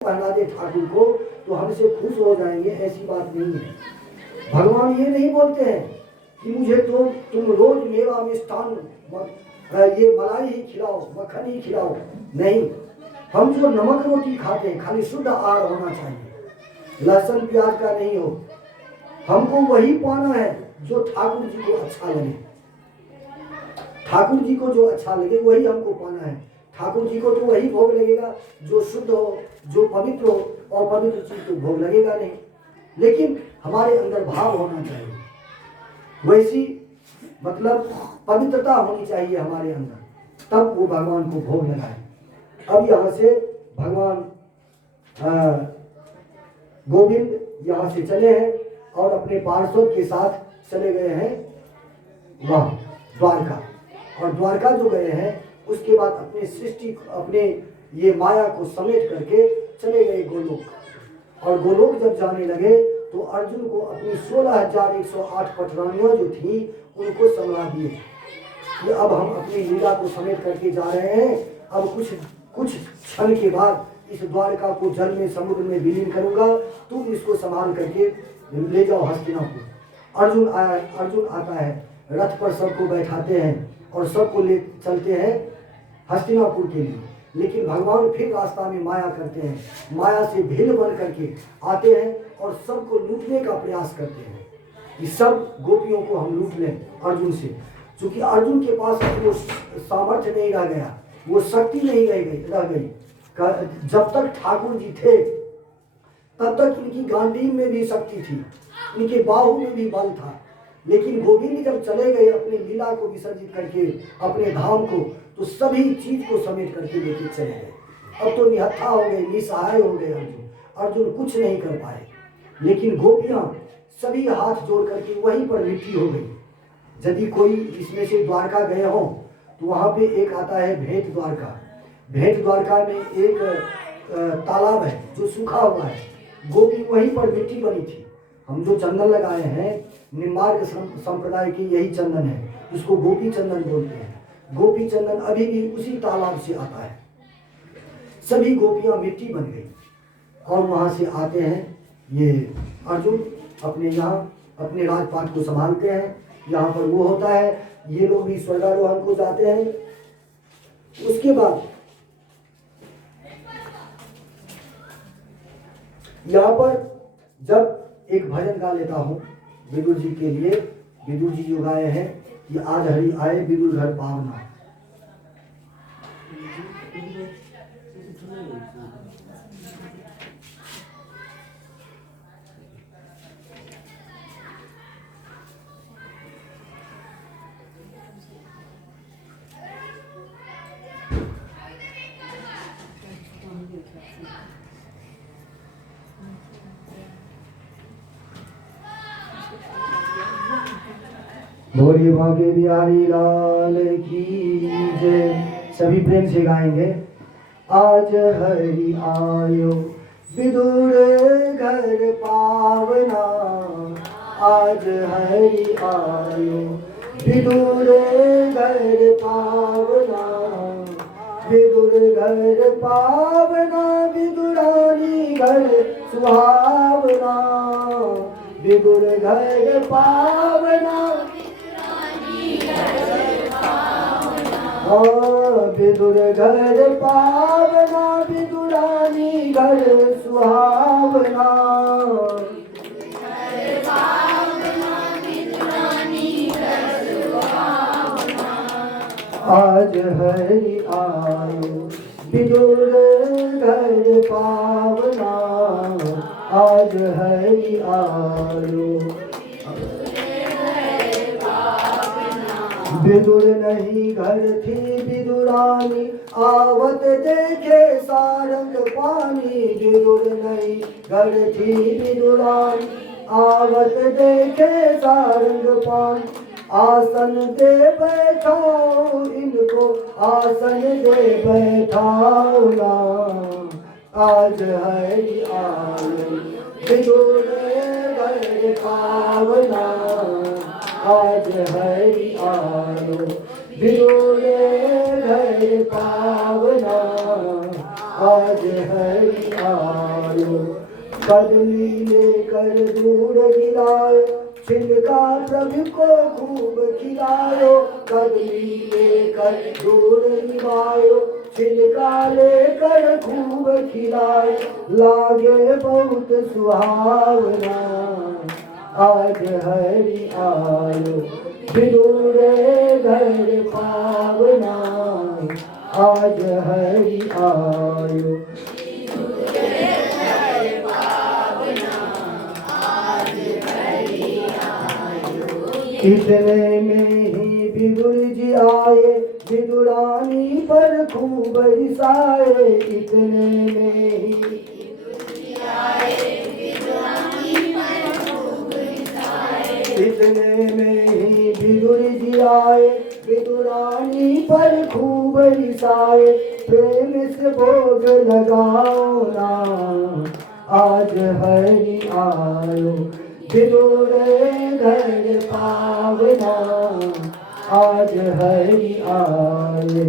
पहना दे ठाकुर को तो हमसे खुश हो जाएंगे, ऐसी बात नहीं है। भगवान ये नहीं बोलते हैं कि मुझे तो तुम रोज मेवा मिष्ठान ये मलाई ही खिलाओ, मक्खन ही खिलाओ। नहीं, हम जो नमक रोटी खाते हैं खाली शुद्ध आहार होना चाहिए, लहसुन प्याज का नहीं हो। हमको वही पाना है जो ठाकुर जी को अच्छा लगे। ठाकुर जी को जो अच्छा लगे वही हमको पाना है। ठाकुर जी को तो वही भोग लगेगा जो शुद्ध हो, जो पवित्र हो, और पवित्र चीज तो भोग लगेगा नहीं। लेकिन हमारे अंदर भाव होना चाहिए, वैसी मतलब पवित्रता होनी चाहिए हमारे अंदर, तब वो भगवान को भोग लगाए। अब यहाँ से भगवान गोविंद यहाँ से चले हैं और अपने पार्षद के साथ चले गए हैं वहाँ द्वारका। और द्वारका जो गए हैं उसके बाद अपने सृष्टि, अपने ये माया को समेट करके चले गए गोलोक। और गोलोक जब जाने लगे तो अर्जुन को अपनी 16,108 पटरानियाँ जो थी उनको समझा दिए कि अब हम अपनी लीला को समेट करके जा रहे हैं। अब कुछ क्षण के बाद इस द्वारका को जल में, समुद्र में विलीन करूंगा, तुम इसको संभाल करके ले जाओ हस्तिनापुर। अर्जुन आता है, रथ पर सबको बैठाते हैं और सबको ले चलते हैं हस्तिनापुर के लिए। लेकिन भगवान फिर रास्ता में माया करते हैं, माया से भील बन करके आते हैं और सबको लूटने का प्रयास करते हैं कि सब गोपियों को हम लूट लें अर्जुन से। क्योंकि अर्जुन के पास वो सामर्थ्य नहीं रह गया, वो शक्ति नहीं रह गई। जब तक ठाकुर जी थे तब तक इनकी गांडीव में भी शक्ति थी, इनके बाहु में भी बल था। लेकिन गोविंद जब चले गए अपनी लीला को विसर्जित करके अपने धाम को, तो सभी चीज को समेट करके लेके चले गए। अब तो निहत्था हो गए, निसहाय हो गए अर्जुन कुछ नहीं कर पाए। लेकिन गोपियां सभी हाथ जोड़ करके वहीं पर मिट्टी हो गई। यदि कोई इसमें से द्वारका गए हो तो वहां पे एक आता है भेंट द्वारका। भेंट द्वारका में एक तालाब है जो सूखा हुआ है, गोपी वहीं पर मिट्टी बनी थी। हम जो चंदन लगाए हैं निम्बार्क संप्रदाय की यही चंदन है, इसको गोपी चंदन बोलते हैं। गोपी चंदन अभी भी उसी तालाब से आता है। सभी गोपियां मिट्टी बन गई और वहां से आते हैं ये अर्जुन अपने यहाँ अपने राजपाट को संभालते हैं। यहाँ पर वो होता है, ये लोग भी स्वर्गारोहण को जाते हैं। उसके बाद यहाँ पर जब एक भजन गा लेता हूँ विदुर जी के लिए। विदुर जी जो गाए हैं कि आज हरि आए विदुर घर पावना। भोले भागे बिहारी लाल की जय। सभी प्रेम से गाएंगे। आज हरि आयो विदुर घर पावना, आज हरि आयो विदुर घर पावना। विदुर घर पावना, विदुरानी घर सुहावना। विदुर घर पावना, विदुर घर पावना, विदुरानी घर सुहावना। आज हरि आयो विदुर घर पावना, आज हरि आयो। विदुर नहीं घर थी विदुरानी, आवत देखे सारंग पानी। विदुर नहीं घर थी विदुरानी, आवत देखे सारंग पानी। आसन दे बैठाओ इनको, आसन दे बैठाओ ना। आज हरि आयो विदुर घर पावना, आज हरि आयो विदुर घर पावना। आज हरि आयो। कदली लेकर दूर गिरायो, छिलका प्रभु को खूब खिलायो। कदली लेकर दूर गिरायो, छिलका लेकर खूब खिलायो। लागे बहुत सुहावना, आज हरि आयो। विदुरे घर पावना, आज हरि आयो। इतने में ही विदुर जी आए, विदुरानी पर खूब रिसाए। इतने में ही इतने में ही विदुर जी आए, विदुरानी पर खूब रिसाए। प्रेम से भोग लगाओ ना, आज हरि आयो। विदुर घर पावना, आज हरि आए।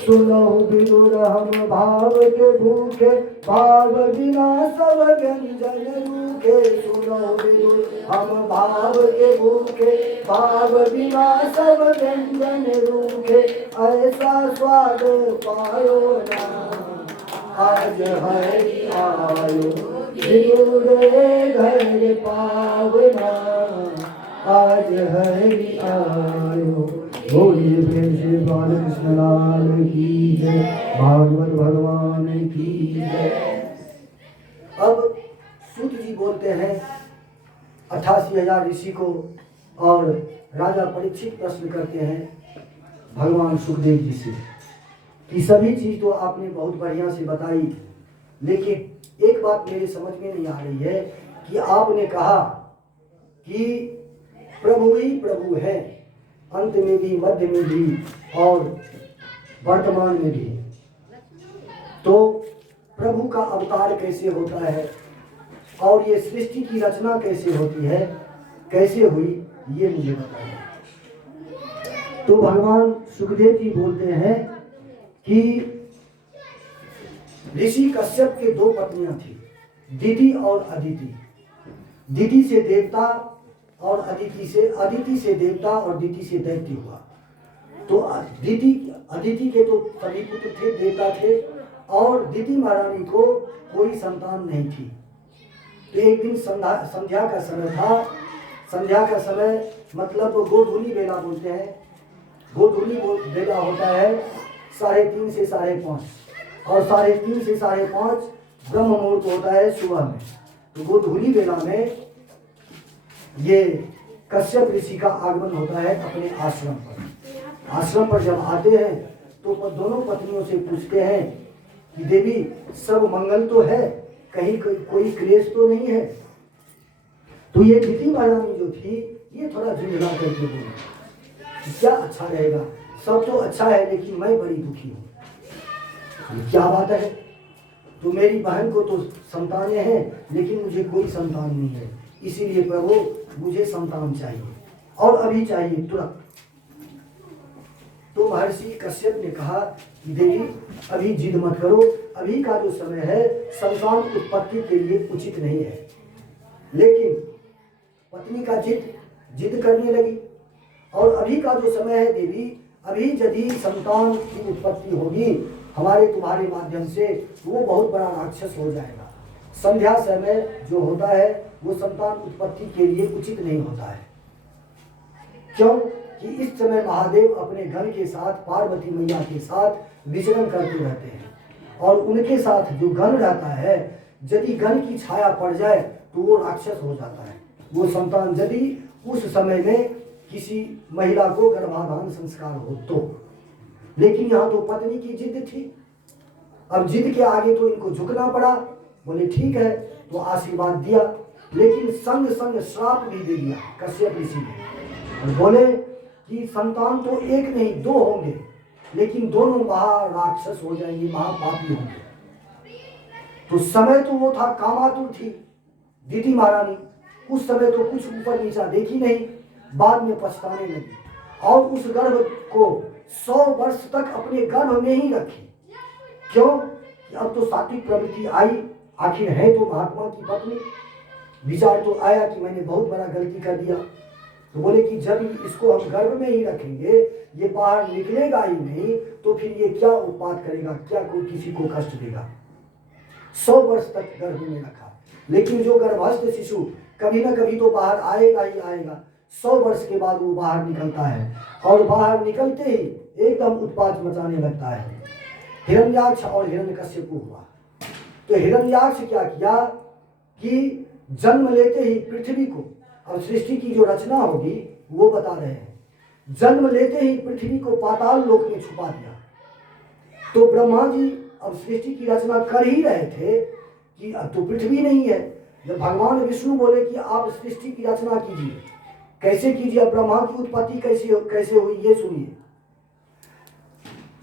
सुनो विदुर हम भाव के भूखे, भाव बिना सब व्यंजन रूखे। सुनो विदुर हम भाव के भूखे, भाव बिना सब व्यंजन रूखे। ऐसा स्वाद पायो ना, आज हरि आयो। विदुर घर पावना, आज हरि आयो। बोलिए प्रेम से बालकृष्ण लाल की जय, भागवत भगवान की जय। अब सूत जी बोलते हैं 88,000 ऋषि को, और राजा परीक्षित प्रश्न करते हैं भगवान सुखदेव जी से कि सभी चीज तो आपने बहुत बढ़िया से बताई, लेकिन एक बात मेरे समझ में नहीं आ रही है कि आपने कहा कि प्रभु ही प्रभु है, अंत में भी, मध्य में भी और वर्तमान में भी। तो प्रभु का अवतार कैसे होता है और ये सृष्टि की रचना कैसे होती है, कैसे हुई, ये मुझे बताइए। तो भगवान सुखदेव जी बोलते हैं कि ऋषि कश्यप के 2 पत्नियां थी, दिति और अदिति। दिति से देवता और अदिति से देवता और दिति से दैत्य हुआ। तो अदिति के तो सभी पुत्र थे, देवता थे, और दिति महारानी को कोई संतान नहीं थी। तो एक दिन संध्या का समय था। संध्या का समय मतलब गोधूली बेला बोलते हैं। गोधूली बेला होता है 3:30 से 5:30, और 3:30 से 5:30 ब्रह्म मुहूर्त होता है सुबह में। तो गोधूली बेला में ये कश्यप ऋषि का आगमन होता है अपने आश्रम पर। आश्रम पर जब आते हैं तो दोनों पत्नियों से पूछते हैं कि देवी सब मंगल तो है, कहीं कोई क्लेश तो नहीं है। तो ये दिति महारानी जो थी, ये थोड़ा झुंझुला करके बोली क्या अच्छा रहेगा, सब तो अच्छा है लेकिन मैं बड़ी दुखी हूँ। क्या बात है, तो मेरी बहन को तो संतानें हैं लेकिन मुझे कोई संतान नहीं है, इसीलिए प्रभु मुझे संतान चाहिए और अभी चाहिए, तुरंत। तो महर्षि कश्यप ने कहा कि देवी अभी जिद मत करो, अभी का जो समय है संतान उत्पत्ति के लिए उचित नहीं है। लेकिन पत्नी का जिद करने लगी, और अभी का जो समय है देवी, अभी यदि संतान की उत्पत्ति होगी हमारे तुम्हारे माध्यम से, वो बहुत बड़ा राक्षस हो जाएगा। संध्या समय जो होता है वो संतान उत्पत्ति के लिए उचित नहीं होता है। क्यों कि इस समय महादेव अपने गण के साथ, पार्वती मैया के साथ विचरण करते रहते हैं, और उनके साथ जो गण रहता है, यदि गण की छाया पड़ जाए तो वो राक्षस हो जाता है। वो संतान यदि उस समय में किसी महिला को गर्भाधान संस्कार हो तो। लेकिन यहाँ तो पत्नी की जिद थी, अब जिद के आगे तो इनको झुकना पड़ा। बोले ठीक है, तो आशीर्वाद दिया, लेकिन संग संग श्राप भी दे दिया कश्यप ऋषि ने, और बोले कि संतान तो एक नहीं 2 होंगे, लेकिन दोनों महाराक्षस हो जाएंगे, महापापी होंगे। तो समय तो वो था, कामातुर थी दिति महारानी, उस समय तो कुछ ऊपर नीचा देखी नहीं, बाद में पछताने लगी, और उस गर्भ को 100 वर्ष तक अपने गर्भ में ही रखी। क्यों कि अब तो सात्विक प्रवृत्ति आई, आखिर है तो महात्मा की पत्नी। विचार तो आया कि मैंने बहुत बड़ा गलती कर दिया। तो बोले कि जब इसको हम गर्भ में ही रखेंगे, ये बाहर निकलेगा ही नहीं, तो फिर ये क्या उत्पात करेगा, क्या कोई किसी को कष्ट देगा। 100 वर्ष तक गर्भ में रखा, लेकिन जो गर्भस्थ शिशु कभी ना कभी तो बाहर आएगा ही आएगा। 100 वर्ष के बाद वो बाहर निकलता है, और बाहर निकलते ही एकदम उत्पात मचाने लगता है। हिरण्याक्ष और हिरण्यकश्यप हुआ। तो हिरण्याक्ष क्या किया कि जन्म लेते ही पृथ्वी को, अब सृष्टि की जो रचना होगी वो बता रहे हैं, जन्म लेते ही पृथ्वी को पाताल लोक में छुपा दिया। तो ब्रह्मा जी अब सृष्टि की रचना कर ही रहे थे कि अब तो पृथ्वी नहीं है। जब भगवान विष्णु बोले कि आप सृष्टि की रचना कीजिए, कैसे कीजिए, ब्रह्मा की उत्पत्ति कैसे हुई ये सुनिए।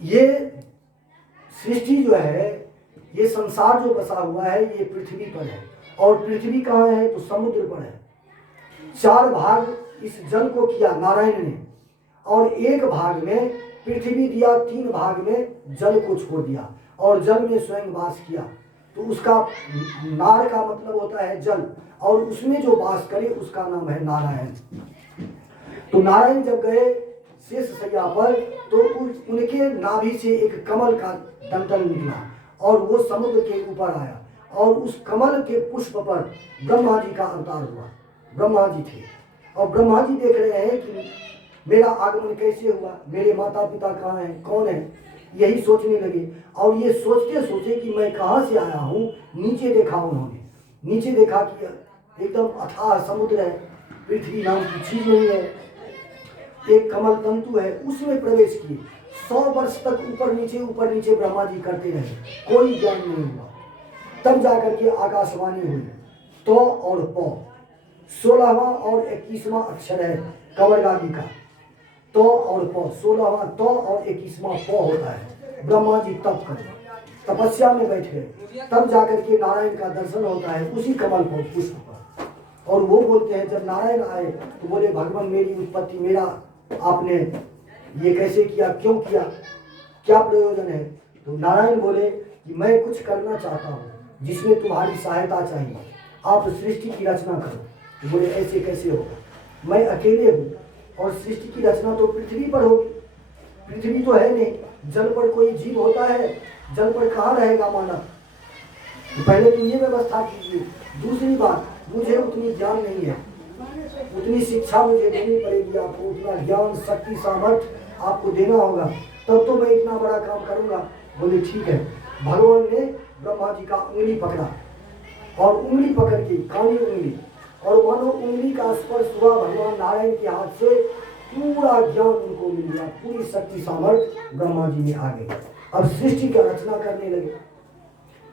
ये सृष्टि जो है, ये संसार जो बसा हुआ है ये पृथ्वी पर है, और पृथ्वी कहाँ है तो समुद्र पर है। 4 भाग इस जल को किया नारायण ने, और 1 भाग में पृथ्वी दिया, 3 भाग में जल को छोड़ दिया, और जल में स्वयं वास किया। तो उसका नार का मतलब होता है जल, और उसमें जो वास करे उसका नाम है नारायण। तो नारायण जब गए शेष शैया पर, तो उनके नाभि से एक कमल का डंठल निकला, और वो समुद्र के ऊपर आया, और उस कमल के पुष्प पर ब्रह्मा जी का अवतार हुआ। ब्रह्मा जी थे, और ब्रह्मा जी देख रहे हैं कि मेरा आगमन कैसे हुआ, मेरे माता पिता कहाँ हैं, कौन है, यही सोचने लगे। और ये सोचते सोचे कि मैं कहाँ से आया हूँ। नीचे देखा उन्होंने, नीचे देखा कि एकदम अथाह समुद्र है, पृथ्वी नाम की चीज नहीं है, एक कमल तंतु है, उसमें प्रवेश किए। 100 वर्ष तक ऊपर नीचे ब्रह्मा जी करते रहे, कोई ज्ञान नहीं हुआ। तब जाकर के आकाशवाणी हुई, तो और पौ, 16वां और 21वां अक्षर है कबरगादी का। तो और पौ, 16वां तो और 21वां पौ होता है। ब्रह्मा जी तप कर तपस्या में बैठ गए, तब जाकर के नारायण का दर्शन होता है उसी कमल पर, पुष्प पर। और वो बोलते हैं, जब नारायण आए तो बोले भगवान मेरी उत्पत्ति, मेरा आपने ये कैसे किया, क्यों किया, क्या प्रयोजन है। तो नारायण बोले कि मैं कुछ करना चाहता हूँ जिसमें तुम्हारी सहायता चाहिए, आप सृष्टि की रचना करो। तो बोले ऐसे कैसे होगा, मैं अकेले हूँ, और सृष्टि की रचना तो पृथ्वी पर होगी, पृथ्वी तो है नहीं, जल पर कोई जीव होता है, जल पर कहाँ रहेगा मानव। तो पहले तो ये व्यवस्था कीजिए। दूसरी बात, मुझे उतनी ज्ञान नहीं है, उतनी शिक्षा मुझे देनी पड़ेगी, आपको उतना ज्ञान शक्ति सामर्थ्य आपको देना होगा, तब तो मैं इतना बड़ा काम करूंगा। बोले ठीक है। भगवान ने ब्रह्मा जी का उंगली पकड़ा, और उंगली पकड़ के काली उंगली, और मानो उंगली का स्पर्श हुआ भगवान नारायण के हाथ से, पूरा ज्ञान उनको मिल गया, पूरी शक्ति सामर्थ्य ब्रह्मा जी में आ गई। अब सृष्टि का रचना करने लगे,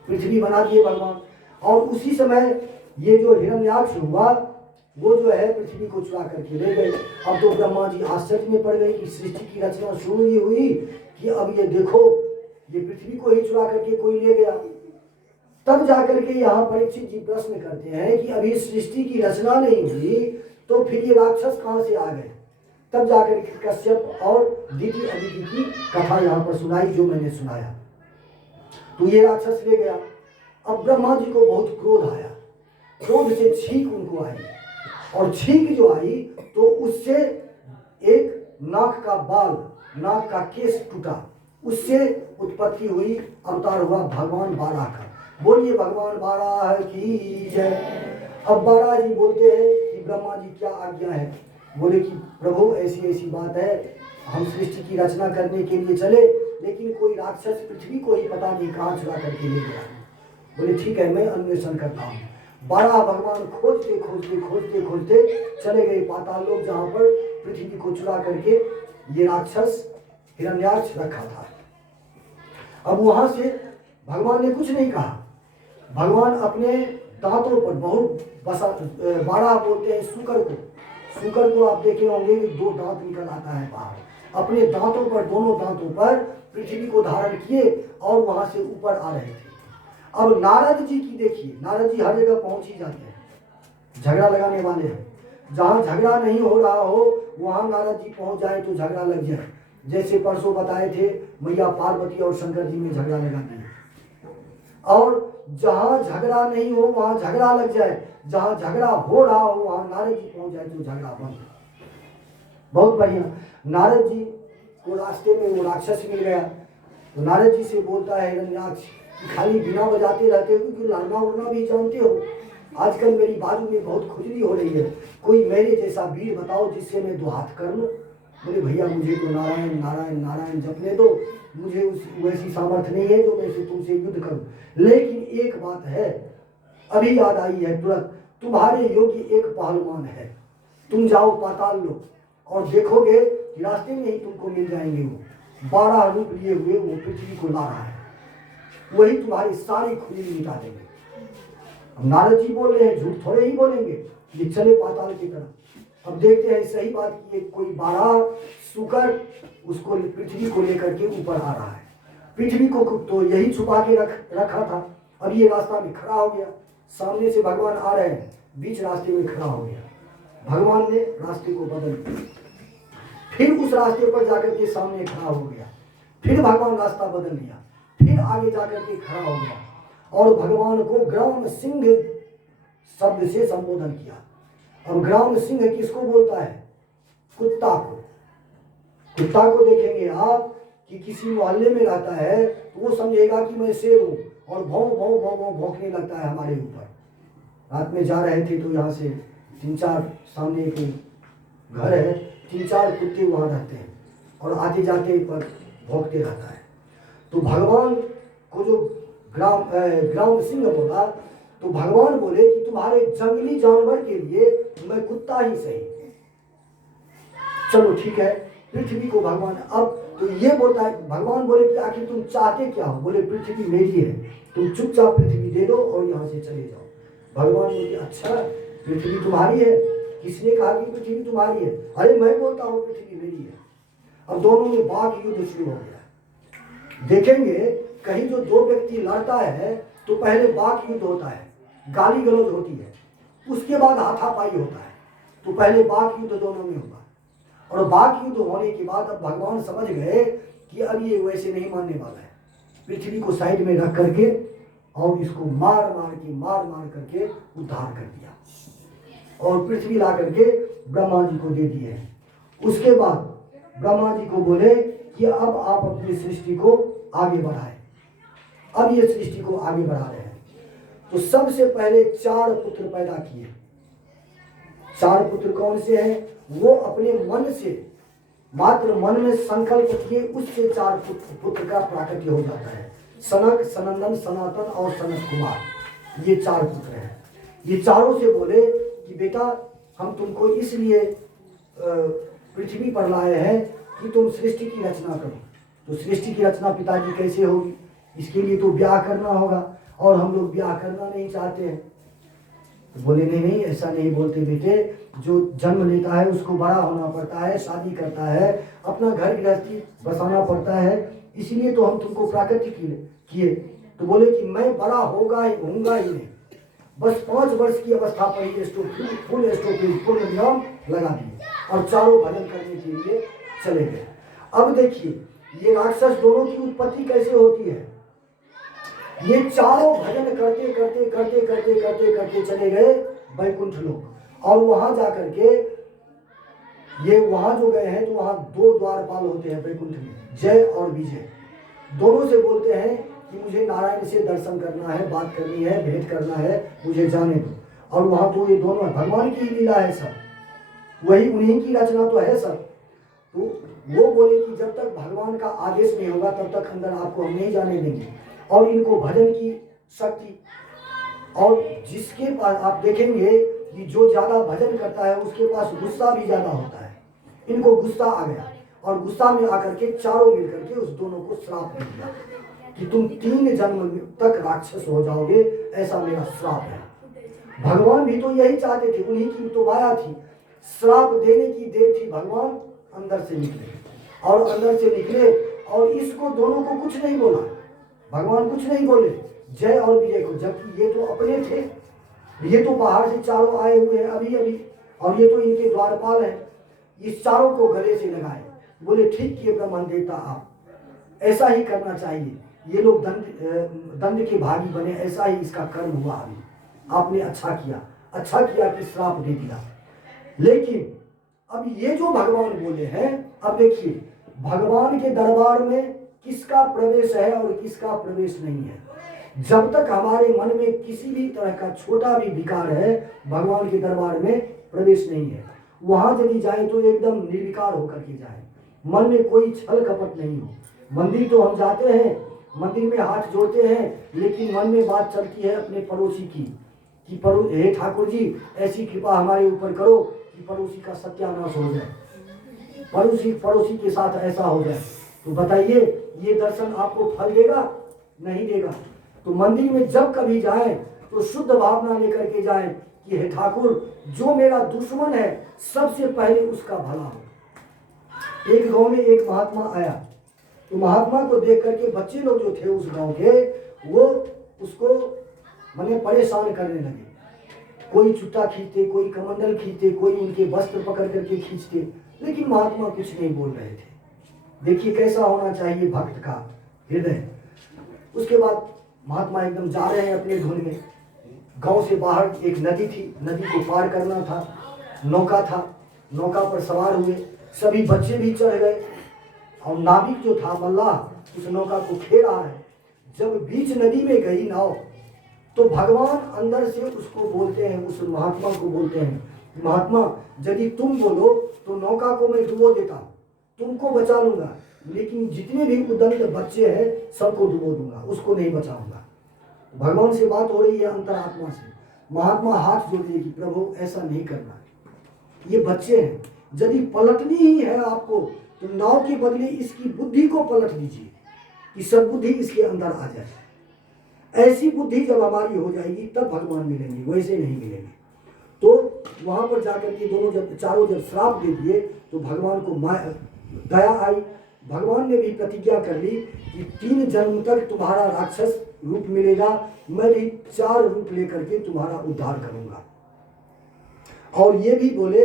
पृथ्वी बना दिए भगवान। और उसी समय ये जो हिरण्याक्ष हुआ वो जो है पृथ्वी को चुरा करके ले गए। अब तो ब्रह्मा जी आश्चर्य में पड़ गए कि सृष्टि की रचना शुरू ही हुई कि अब ये देखो, ये पृथ्वी को ही चुरा करके कोई ले गया। तब जाकर के यहाँ परीक्षित जी प्रश्न करते हैं कि अभी सृष्टि की रचना नहीं हुई तो फिर ये राक्षस कहाँ से आ गए। तब जाकर के कश्यप और दीदी अदिति की कथा यहाँ पर सुनाई, जो मैंने सुनाया। तो ये राक्षस ले गया। अब ब्रह्मा जी को बहुत क्रोध आया, क्रोध से छींक उनको आई, और छींक जो आई तो उससे एक नाक का बाल, नाक का केस टूटा, उससे उत्पत्ति हुई, अवतार हुआ भगवान बारा का। बोलिए भगवान बारा की जय। अब बारा जी बोलते हैं कि ब्रह्मा जी क्या आज्ञा है। बोले कि प्रभु ऐसी ऐसी बात है, हम सृष्टि की रचना करने के लिए चले, लेकिन कोई राक्षस पृथ्वी को ही पता नहीं कहाँ चुरा करके ले गया। बोले ठीक है, मैं अन्वेषण करता हूँ। बारा भगवान खोजते खोजते खोजते खोजते चले गए पाताल लोक, जहाँ पर पृथ्वी को चुरा करके ये राक्षस हिरण्याक्ष रखा था। अब वहां से भगवान ने कुछ नहीं कहा। भगवान अपने दांतों पर बहुत बसा, बाड़ा बोलते हैं शुकर को, शुकर को आप देखे होंगे कि 2 दांत निकल आता है बाहर। अपने दांतों पर, दोनों दांतों पर पृथ्वी को धारण किए और वहां से ऊपर आ रहे थे। अब नारद जी की देखिए, नारद जी हर जगह पहुंच ही जाते हैं, झगड़ा लगाने वाले हैं। जहां झगड़ा नहीं हो रहा हो वहां नारद जी पहुंच जाए तो झगड़ा लग जाए। जैसे परसों बताए थे, मैया पार्वती और शंकर जी में झगड़ा लगा दिया। और जहां झगड़ा नहीं हो वहां झगड़ा लग जाए, जहां झगड़ा हो रहा हो वहां नारद जी पहुंच जाए तो झगड़ा बंद। बहुत बढ़िया। नारद जी को रास्ते में वो राक्षस मिल गया तो नारद जी से बोलता है हिरण्याक्ष कि खाली बिना बजाते रहते हो, क्योंकि लड़ना उड़ना भी जानते हो। आजकल मेरी बाजू में बहुत खुजली हो रही है, कोई मेरे जैसा वीर बताओ जिससे मैं 2 हाथ कर लूं। बोले भैया मुझे तो नारायण नारायण नारायण जपने दो, मुझे उस वैसी सामर्थ्य नहीं है जो मैं तुमसे युद्ध करूं। लेकिन एक बात है, अभी याद आई है तुरंत, तुम्हारे योग्य एक पहलवान है, तुम जाओ पाताल लो और देखोगे कि रास्ते में ही तुमको मिल जाएंगे। वो 12 रूप लिए हुए वो पृथ्वी को ला रहा है, वही तुम्हारी सारी खुजली मिटा देंगे। अब नारद जी बोल रहे हैं, झूठ थोड़े ही बोलेंगे, ये चले पाताल की तरफ। अब देखते हैं सही बात की कोई 12 सुकर उसको पृथ्वी को लेकर के ऊपर आ रहा है। पृथ्वी को तो यही छुपा के रखा था, अब ये रास्ता में खड़ा हो गया, सामने से भगवान आ रहे हैं, बीच रास्ते में खड़ा हो गया। भगवान ने रास्ते को बदल दिया, फिर उस रास्ते पर जाकर के सामने खड़ा हो गया, फिर भगवान रास्ता बदल लिया, फिर आगे जाकर के खड़ा हो गया और भगवान को ग्राम सिंह शब्द से संबोधन किया। अब ग्राम सिंह किसको बोलता है? कुत्ता को। कुत्ता को देखेंगे आप कि किसी मोहल्ले में रहता है तो वो समझेगा कि मैं शेर हूं और भौं भौं भौं भौं भौंकने लगता है हमारे ऊपर। रात में जा रहे थे तो यहाँ से 3-4 सामने एक घर है, 3-4 कुत्ते वहाँ रहते हैं और आते जाते पर भौंकते रहता है। तो भगवान को जो ग्राम सिंह बोला तो भगवान बोले कि तुम्हारे जंगली जानवर के लिए मैं कुत्ता ही सही, चलो ठीक है। पृथ्वी को भगवान अब तो ये बोलता है, भगवान बोले कि आखिर तुम चाहते क्या हो? बोले पृथ्वी मेरी है, तुम चुपचाप पृथ्वी दे दो और यहाँ से चले जाओ। भगवान बोले अच्छा पृथ्वी तुम्हारी है? किसने कहा कि पृथ्वी तुम्हारी है? अरे मैं बोलता हूँ पृथ्वी मेरी है। अब दोनों में वाक युद्ध शुरू हो गया। देखेंगे कहीं जो 2 व्यक्ति लड़ता है तो पहले वाक युद्ध होता है, गाली गलौज होती है, उसके बाद हाथापाई होता है। तो पहले वाक युद्ध दोनों में होगा और वाक युद्ध होने के बाद अब भगवान समझ गए कि अब ये वैसे नहीं मानने वाला है। पृथ्वी को साइड में रख करके और इसको मार मार करके उद्धार कर दिया और पृथ्वी ला करके ब्रह्मा जी को दे दिए। उसके बाद ब्रह्मा जी को बोले कि अब आप अपनी सृष्टि को आगे बढ़ाएं। अब ये सृष्टि को आगे बढ़ा रहे हैं तो सबसे पहले 4 पुत्र पैदा किए। 4 पुत्र कौन से हैं? वो अपने मन से, मात्र मन में संकल्प किए, उससे 4 पुत्र का प्राकट्य हो जाता है। सनक, सनंदन, सनातन और सनत कुमार, ये 4 पुत्र हैं। ये चारों से बोले कि बेटा हम तुमको इसलिए पृथ्वी पर लाए हैं कि तुम सृष्टि की रचना करो। तो सृष्टि की रचना पिताजी कैसे होगी? इसके लिए तो ब्याह करना होगा और हम लोग ब्याह करना नहीं चाहते हैं। तो बोले नहीं ऐसा नहीं बोलते बेटे, जो जन्म लेता है उसको बड़ा होना पड़ता है, शादी करता है, अपना घर गृहस्थी बसाना पड़ता है, इसलिए तो हम तुमको प्राकृतिक किए। तो बोले कि मैं बड़ा होऊंगा ही नहीं, बस 5 वर्ष की अवस्था पर ही फुल स्टॉपिंग पूर्ण विराम लगा दिए और चारों भजन करने के लिए चले गए। अब देखिए ये राक्षस दोनों की उत्पत्ति कैसे होती है। ये चारों भजन करते करते करते करते करते करते चले गए वैकुंठ लोक और वहां जाकर के ये वहां जो गए हैं तो वहां 2 द्वारपाल होते हैं वैकुंठ में, जय और विजय। दोनों से बोलते हैं कि मुझे नारायण से दर्शन करना है, बात करनी है, भेंट करना है, मुझे जाने दो। और वहां तो ये दोनों भगवान की लीला है, सब वही उन्हीं की रचना तो है सब। तो वो बोले कि जब तक भगवान का आदेश नहीं होगा तब तक अंदर आपको हम नहीं जाने देंगे। और इनको भजन की शक्ति, और जिसके पास आप देखेंगे कि जो ज्यादा भजन करता है उसके पास गुस्सा भी ज्यादा होता है। इनको गुस्सा आ गया और गुस्सा में आकर के चारों मिलकर के उस दोनों को श्राप दे दिया कि तुम 3 जन्म तक राक्षस हो जाओगे, ऐसा मेरा श्राप है। भगवान भी तो यही चाहते थे, उन्हीं की तो माया थी। श्राप देने की देर थी, भगवान अंदर से निकले और अंदर से निकले और इसको दोनों को कुछ नहीं बोला, भगवान कुछ नहीं बोले जय और विजय को, जबकि ये तो अपने थे, ये तो बाहर से चारों आए हुए हैं अभी अभी और ये तो इनके द्वारपाल हैं। इस चारों को गले से लगाए, बोले ठीक किए ब्रह्मांड देवता, आप ऐसा ही करना चाहिए ये लोग दंड के भागी बने, ऐसा ही इसका कर्म हुआ। अभी आपने अच्छा किया कि श्राप दे दिया। लेकिन अब ये जो भगवान बोले हैं, अब देखिए भगवान के दरबार में किसका प्रवेश है और किसका प्रवेश नहीं है। जब तक हमारे मन में किसी भी तरह का छोटा भी विकार है, भगवान के दरबार में प्रवेश नहीं है। वहां यदि जाए तो एकदम निर्विकार होकर के जाए, मन में कोई छल कपट नहीं हो। मंदिर तो हम जाते हैं, मंदिर में हाथ जोड़ते हैं, लेकिन मन में बात चलती है अपने पड़ोसी की कि हे ठाकुर जी ऐसी कृपा हमारे ऊपर करो कि पड़ोसी का सत्यानाश हो जाए, पड़ोसी के साथ ऐसा हो जाए। तो बताइए ये दर्शन आपको फल देगा? नहीं देगा। तो मंदिर में जब कभी जाए तो शुद्ध भावना लेकर के जाए कि हे ठाकुर जो मेरा दुश्मन है सबसे पहले उसका भला हो। एक गांव में एक महात्मा आया, तो महात्मा को देख करके बच्चे लोग जो थे उस गांव के, वो उसको माने परेशान करने लगे। कोई चुट्टा खींचते, कोई कमंडल खींचते, कोई उनके वस्त्र पकड़ करके खींचते, लेकिन महात्मा कुछ नहीं बोल रहे थे। देखिए कैसा होना चाहिए भक्त का हृदय। उसके बाद महात्मा एकदम जा रहे हैं अपने धुन में। गांव से बाहर एक नदी थी, नदी को पार करना था, नौका था, नौका पर सवार हुए, सभी बच्चे भी चढ़ गए और नाविक जो था मल्लाह उस नौका को खे रहा है। जब बीच नदी में गई नाव, तो भगवान अंदर से उसको बोलते हैं, उस महात्मा को बोलते हैं, महात्मा यदि तुम बोलो तो नौका को मैं डुबो देता, तुमको बचा लूंगा, लेकिन जितने भी उद्दंड बच्चे हैं सबको डुबो दूंगा, उसको नहीं बचाऊंगा। भगवान से बात हो रही है अंतरात्मा से। महात्मा हाथ जोड़ दिए कि प्रभु ऐसा नहीं करना, ये बच्चे हैं, यदि पलटनी ही है आपको तो नाव के बदले इसकी बुद्धि को पलट दीजिए कि सद्बुद्धि इसके अंदर आ जाए। ऐसी बुद्धि जब हमारी हो जाएगी तब भगवान मिलेंगे, वैसे नहीं मिलेंगे। तो वहां पर जाकर के दोनों चारों जब श्राप दे दिए तो भगवान को दया आई। भगवान ने भी प्रतिज्ञा कर ली कि 3 जन्म तक तुम्हारा राक्षस रूप मिलेगा, मैं भी 4 रूप लेकर के तुम्हारा उद्धार करूंगा। और ये भी बोले,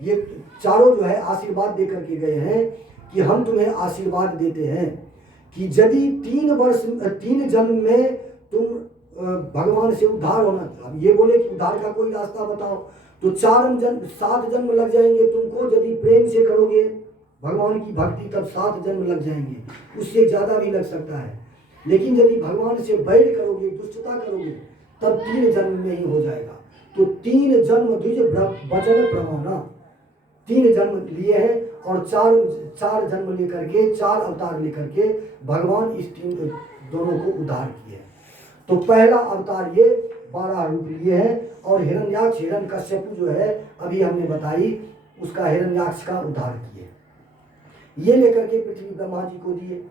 ये चारों जो है आशीर्वाद दे करके गए हैं कि हम तुम्हें आशीर्वाद देते हैं कि यदि 3 जन्म में तुम भगवान से उद्धार होना, अब ये बोले कि उद्धार का कोई रास्ता बताओ, तो 7 जन्म लग जाएंगे तुमको। यदि प्रेम से करोगे भगवान की भक्ति तब 7 जन्म लग जाएंगे, उससे ज्यादा भी लग सकता है। लेकिन यदि भगवान से बैर करोगे, दुष्टता करोगे, तब 3 जन्म में ही हो जाएगा। तो 3 जन्म द्विज वचन प्रमाणा, 3 जन्म लिए हैं और 4 जन्म लेकर के, 4 अवतार लेकर के भगवान इस 3 दोनों को उद्धार किए। तो पहला अवतार ये 12 रूप लिए हैं और हिरण्याक्ष हिरण्यकश्यप जो है अभी हमने बताई, उसका हिरण्याक्ष का उद्धार किए। ये लेकर के पृथ्वी ब्रह्मा जी को दिए।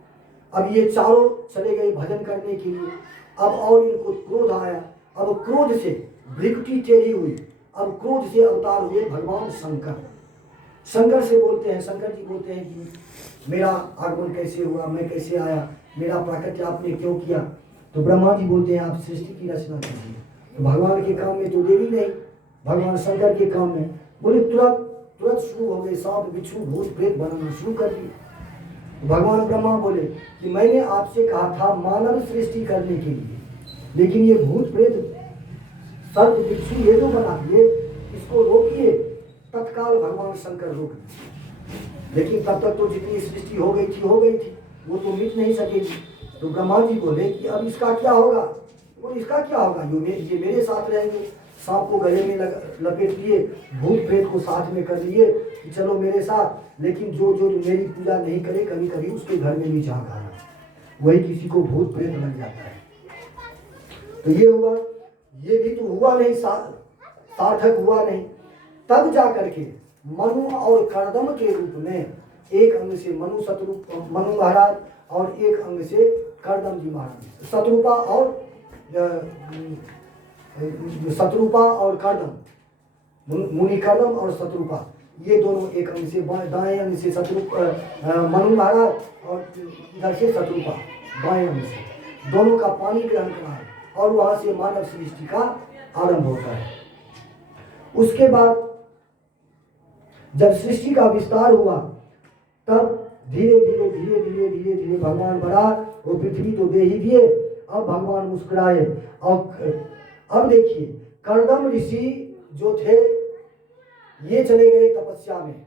अब ये चारों चले गए भजन करने के लिए। अब और इनको क्रोध आया, अब क्रोध से भृकुटी टेढ़ी हुई, अब क्रोध से अवतार हुए भगवान शंकर। शंकर से बोलते हैं, शंकर जी बोलते हैं कि मेरा आगमन कैसे हुआ, मैं कैसे आया, मेरा प्राकट्य आपने क्यों किया। तो ब्रह्मा जी बोलते हैं आप सृष्टि की रचना कीजिए। तो भगवान के काम में तो देवी नहीं, भगवान शंकर के काम में बोले तुरंत शुरू हो गए, सांप बिच्छू भूत प्रेत बनाना शुरू कर दिए। भगवान ब्रह्मा बोले कि मैंने आपसे कहा था मानव सृष्टि करने के लिए, लेकिन ये भूत प्रेत सर्प बिच्छू ये जो बना दिए, इसको रोकिए। तत्काल भगवान शंकर रोक दिए, लेकिन तब तक तो जितनी सृष्टि हो गई थी, वो तो मिट नहीं सकेगी। तो ब्रह्मा जी बोले कि अब इसका क्या होगा। बोले इसका क्या होगा, ये मेरे साथ रहेंगे। सांप को गले में लपेट लिए, भूत प्रेत को साथ में कर लिए कि चलो मेरे साथ, लेकिन जो मेरी पूजा नहीं करे कभी कभी उसके घर में भी झांक आना, वही किसी को भूत प्रेत लग जाता है। तो ये हुआ, ये भी तो हुआ नहीं, सार्थक हुआ नहीं। तब जा करके मनु और कर्दम के रूप में एक अंग से मनु महाराज और एक अंग से कर्दम जी महाराज, शत्रुपा और कर्दम, मुनि कर्दम और शत्रुपा, ये दोनों एक अंग से, दाएं अंग से मनु महाराज और इधर से शत्रुपा बाएं अंग से, दोनों का पानी ग्रहण करा है और वहां से मानव सृष्टि का आरंभ होता है। उसके बाद जब सृष्टि का विस्तार हुआ तब धीरे धीरे धीरे धीरे धीरे धीरे भगवान बढ़ा, वो पृथ्वी तो दे ही दिए। अब भगवान मुस्कुराए। और अब देखिए कर्दम ऋषि जो थे ये चले गए तपस्या में,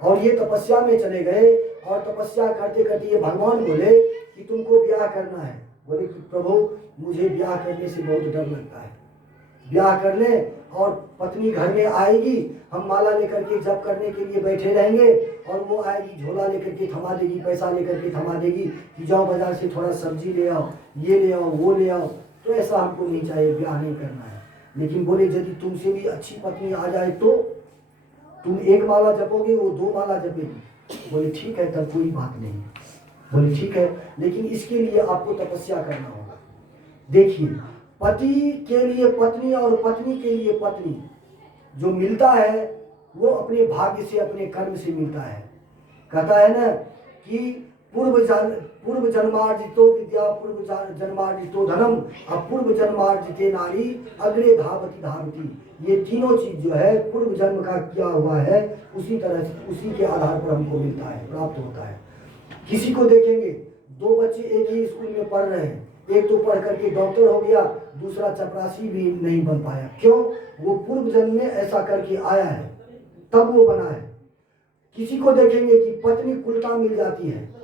और ये तपस्या में चले गए, और तपस्या करते करते ये भगवान बोले कि तुमको ब्याह करना है। बोले कि प्रभु मुझे ब्याह करने से बहुत डर लगता है, ब्याह करने और पत्नी घर में आएगी, हम माला लेकर के जप करने के लिए बैठे रहेंगे, और वो आएगी झोला लेकर के थमा देगी, पैसा लेकर के थमा देगी कि जाओ बाजार से थोड़ा सब्जी ले आओ, ये ले आओ, वो ले आओ। तो ऐसा हमको नहीं चाहिए, ब्याह नहीं करना है। लेकिन बोले यदि तुमसे भी अच्छी पत्नी आ जाए तो तुम एक माला जपोगे, वो 2 माला जपेगी। बोले ठीक है, तब कोई बात नहीं। बोले ठीक है, लेकिन इसके लिए आपको तपस्या करना होगा। देखिए पति के लिए पत्नी और पत्नी के लिए पत्नी जो मिलता है वो अपने भाग्य से, अपने कर्म से मिलता है। कहता है ना कि पूर्व जन्मार्जितो विद्या, पूर्व जन्मार्जितो धनम, और पूर्व जन्मार्जिते नारी अग्रे धावती धावती। ये तीनों चीज जो है पूर्व जन्म का किया हुआ है, उसी तरह उसी के आधार पर हमको मिलता है, प्राप्त होता है। किसी को देखेंगे 2 बच्चे एक ही स्कूल में पढ़ रहे हैं, एक तो पढ़ करके डॉक्टर हो गया, दूसरा चपरासी भी नहीं बन पाया। क्यों? वो पूर्व जन्म में ऐसा करके आया है, तब वो बना है। किसी को देखेंगे कि पत्नी उल्टा मिल जाती है,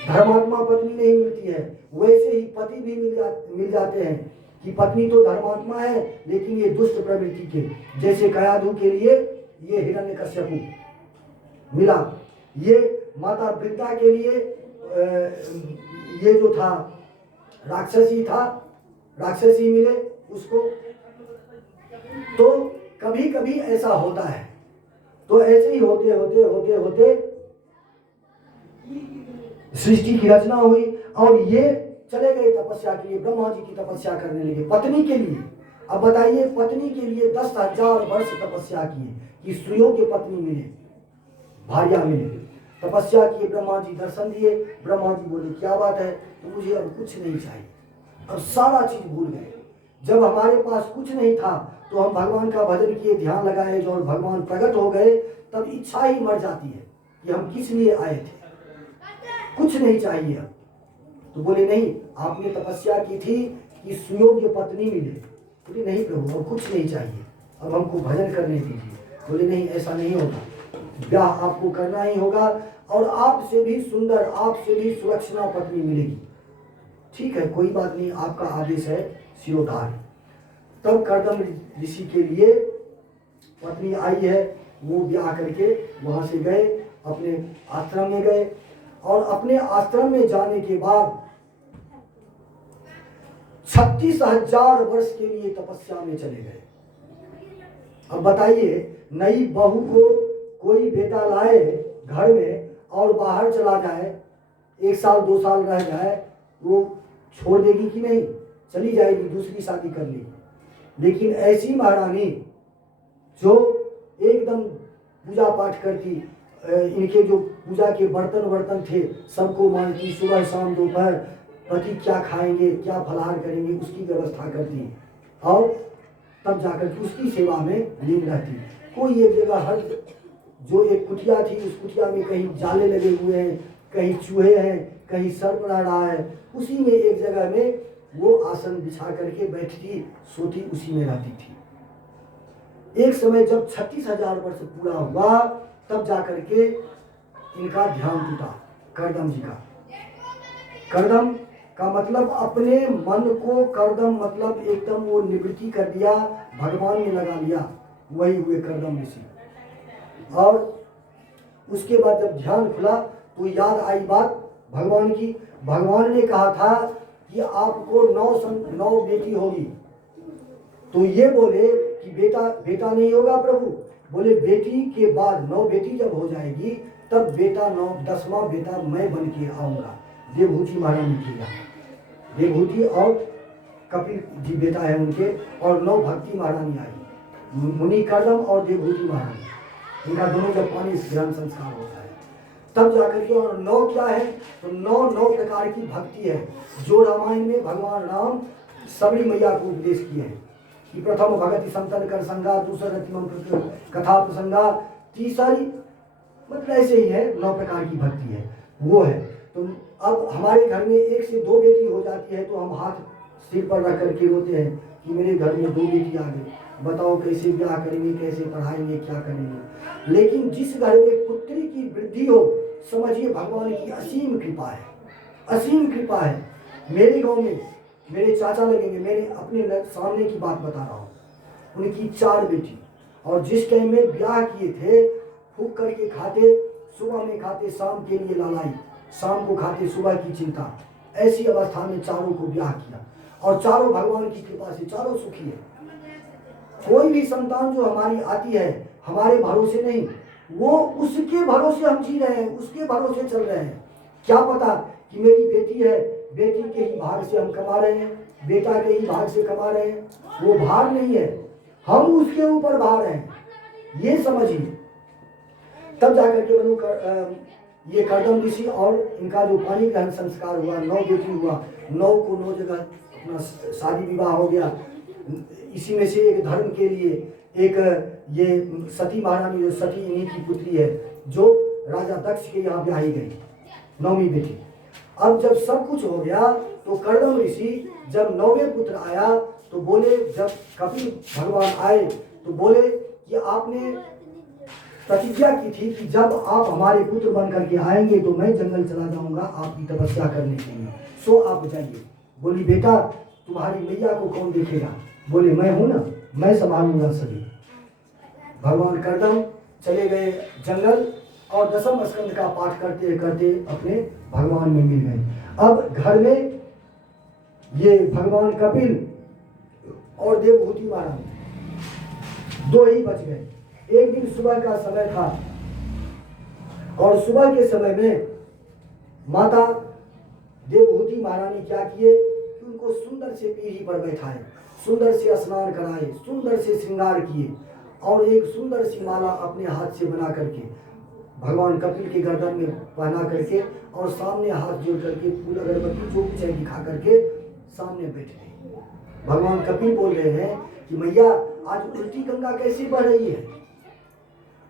धर्मात्मा पत्नी नहीं मिलती है, वैसे ही पति भी मिल जाते हैं कि पत्नी तो धर्मात्मा है लेकिन ये दुष्ट प्रवृत्ति के, जैसे कयाधु के लिए ये हिरण्यकश्यपु मिला, ये माता वृंदा के लिए ये जो था राक्षसी मिले उसको। तो कभी कभी ऐसा होता है। तो ऐसे ही होते होते होते होते सृष्टि की रचना हुई, और ये चले गए तपस्या के लिए, ब्रह्मा जी की तपस्या करने लगे पत्नी के लिए। अब बताइए पत्नी के लिए 10,000 वर्ष तपस्या किए कि सुयोग्य पत्नी मिले, भार्या मिले। तपस्या किए, ब्रह्मा जी दर्शन दिए। ब्रह्मा जी बोले क्या बात है, तो मुझे अब कुछ नहीं चाहिए, अब सारा चीज भूल गए। जब हमारे पास कुछ नहीं था तो हम भगवान का भजन किए, ध्यान लगाए, जो भगवान प्रकट हो गए तब इच्छा ही मर जाती है कि हम किस लिए आए थे, कुछ नहीं चाहिए अब। तो बोले नहीं, आपने तपस्या की थी कि सुयोग्य पत्नी मिले। बोले नहीं प्रभु, अब कुछ नहीं चाहिए, अब हमको भजन करने दीजिए। बोले नहीं, ऐसा नहीं होगा, ब्याह आपको करना ही होगा, और आपसे भी सुंदर, आपसे भी सुलक्षणा पत्नी मिलेगी। ठीक है, कोई बात नहीं, आपका आदेश है, शिरोधार्य। तब कर्दम ऋषि के लिए पत्नी आई है, वो ब्याह करके वहां से गए, अपने आश्रम में गए, और अपने आश्रम में जाने के बाद 36,000 वर्ष के लिए तपस्या में चले गए। अब बताइए, नई बहू को कोई बेटा लाए घर में और बाहर चला जाए, 1 साल 2 साल रह जाए, वो छोड़ देगी कि नहीं? चली जाएगी, दूसरी शादी कर लेगी। लेकिन ऐसी महारानी जो एकदम पूजा पाठ करती, इनके जो पूजा के बर्तन थे सबको मानती, सुबह शाम दोपहर पति क्या खाएंगे, क्या फलाहार करेंगे, उसकी व्यवस्था करती, और तब जाकर के उसकी सेवा में लीन रहती। कोई एक जगह, हर जो एक कुटिया थी, उस कुटिया में कहीं जाले लगे हुए हैं, कहीं चूहे हैं, कहीं सर्प रह रहा है, उसी में एक जगह में वो आसन बिछा करके बैठती, सोती, उसी में रहती थी। एक समय जब 36,000 वर्ष पूरा हुआ तब जाकर के इनका ध्यान टूटा, कर्दम जी का। कर्दम का मतलब अपने मन को, कर्दम मतलब एकदम वो निवृत्ति कर दिया, भगवान ने लगा लिया, वही हुए कर्दम ऋषि। और उसके बाद जब ध्यान खुला तो याद आई बात भगवान की। भगवान ने कहा था कि आपको 9 बेटी होगी, तो ये बोले कि बेटा नहीं होगा प्रभु। बोले बेटी के बाद 9 बेटी जब हो जाएगी तब बेटा 10वां बेटा मैं बन के आऊँगा। देवहूति महारानी की, देवहूति और कपिल जी बेटा है उनके, और 9 भक्ति महारानी आई, मुनि कर्दम और देवहूति महारानी, इनका दोनों जब पानी ग्रहण संस्कार होता है तब जाकर के। और 9 क्या है, तो 9 प्रकार की भक्ति है जो रामायण में भगवान राम सबरी मैया को उपदेश किए हैं कि प्रथम भगति संतन कर संगा, दूसरा रतिमम कथा प्रसंगा, तीसरी मतलब ऐसे ही है, 9 प्रकार की भक्ति है, वो है। तो अब हमारे घर में 1 से 2 बेटी हो जाती है तो हम हाथ सिर पर रख करके रोते हैं कि मेरे घर में 2 बेटी आ गई, बताओ कैसे ब्याह करेंगे, कैसे पढ़ाएंगे, क्या करेंगे। लेकिन जिस घर में पुत्री की वृद्धि हो, समझिए भगवान की असीम कृपा है, असीम कृपा है। मेरे गांव में मेरे चाचा लगेंगे, मैंने अपने सामने की बात बता रहा हूँ, उनकी 4 बेटी, और जिस टाइम में ब्याह किए थे फूक करके खाते, सुबह में खाते शाम के लिए लालाई, शाम को खाते सुबह की चिंता। ऐसी अवस्था में चारों को ब्याह किया और चारों भगवान की कृपा से चारों सुखी है। कोई भी संतान जो हमारी आती है हमारे भरोसे नहीं, वो उसके भरोसे हम जी रहे हैं, उसके भरोसे चल रहे हैं। क्या पता कि मेरी बेटी है, बेटी के ही भाग से हम कमा रहे हैं, बेटा के ही भाग से कमा रहे हैं, वो भार नहीं है, हम उसके ऊपर भार हैं, ये समझिए। तब जाकर के ये कर्दम ऋषि और इनका जो पानी ग्रहण संस्कार हुआ, 9 बेटी हुआ, 9 को 9 जगह अपना शादी विवाह हो गया। इसी में से एक धर्म के लिए एक ये सती महारानी, जो सती इन्हीं की पुत्री है, जो राजा दक्ष के यहाँ ब्याही गई, 9वीं बेटी। अब जब सब कुछ हो गया तो कर्दम ऋषि जब 9वें पुत्र आया तो बोले, जब कपिल भगवान आए तो बोले कि आपने प्रतिज्ञा की थी कि जब आप हमारे पुत्र बन करके आएंगे तो मैं जंगल चला जाऊंगा आपकी तपस्या करने के लिए, सो आप जाइए। बोली बेटा तुम्हारी मैया को कौन देखेगा? बोले मैं हूं ना, मैं संभालूंगा सभी। भगवान कर्दम चले गए जंगल और दशम स्कंद का पाठ करते करते अपने भगवान में मिल गए। अब घर में ये भगवान कपिल और देवभूति महाराज 2 ही बच गए। एक दिन सुबह का समय था और सुबह के समय में माता देवभूति महारानी क्या किए कि उनको सुंदर से पीढ़ी पर बैठाए, सुंदर से स्नान कराए, सुंदर से श्रृंगार किए और एक सुंदर सी माला अपने हाथ से बना करके भगवान कपिल के गर्दन में पहना करके और सामने हाथ जोड़ करके फूल अगरबत्ती जो कुछ है दिखा करके सामने बैठ गए। भगवान कपिल बोल रहे हैं कि मैया आज उल्टी गंगा कैसी बह रही है?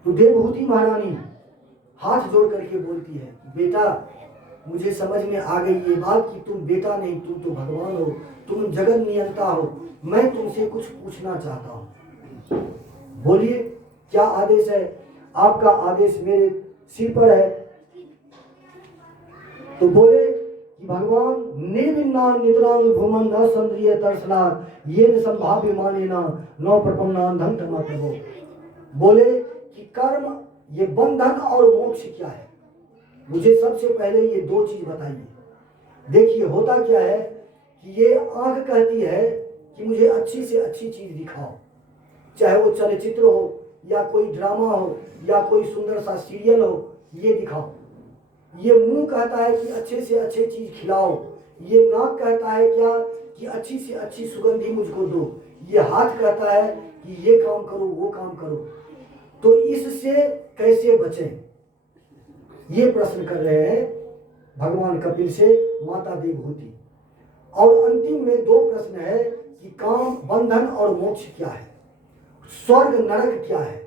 तो देवभूति महारानी हाथ जोड़ करके बोलती है, बेटा मुझे समझ में आ गई ये बात कि तुम बेटा नहीं, तुम तो भगवान हो, तुम जगत नियंता हो, मैं तुमसे कुछ पूछना चाहता हूँ। बोलिए क्या आदेश है? आपका आदेश मेरे सिर पर है। तो बोले कि भगवान निर्विन्नान निद्रांग भूमन न संद्रिय तरसला ये न संभाव्य माने ना नौ प्रपन्नान धन प्रभो। बोले कि कर्म, ये बंधन और मोक्ष क्या है? मुझे सबसे पहले ये 2 चीज बताइए। देखिए होता क्या है कि ये आंख कहती है कि मुझे अच्छी से अच्छी चीज दिखाओ, चाहे वो चलचित्र हो या कोई ड्रामा हो या कोई सुंदर सा सीरियल हो, ये दिखाओ। ये मुंह कहता है कि अच्छे से अच्छे चीज खिलाओ। ये नाक कहता है क्या कि अच्छी से अच्छी सुगंधी मुझको दो। ये हाथ कहता है कि ये काम करो वो काम करो। तो इससे कैसे बचें, ये प्रश्न कर रहे हैं भगवान कपिल से माता देवभूति। और अंतिम में 2 प्रश्न है कि काम, बंधन और मोक्ष क्या है, स्वर्ग नरक क्या है,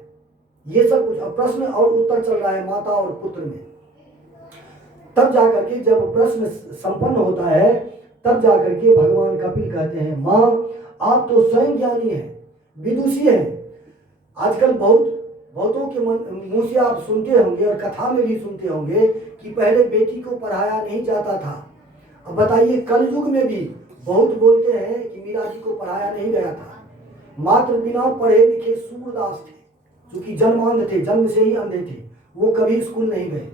ये सब कुछ प्रश्न और उत्तर चल रहा है माता और पुत्र में। तब जाकर के जब प्रश्न संपन्न होता है तब जाकर के भगवान कपिल कहते हैं, माँ आप तो स्वयं ज्ञानी हैं, विदुषी हैं। आजकल बहुतों के मुंह से आप सुनते होंगे और कथा में भी सुनते होंगे कि पहले बेटी को पढ़ाया नहीं जाता था। अब बताइए कलयुग में भी बहुत बोलते हैं कि मीरा जी को पढ़ाया नहीं गया था। मात्र बिना पढ़े लिखे सूरदास थे, क्योंकि जन्मांध थे, जन्म से ही अंधे थे, वो कभी स्कूल नहीं गए।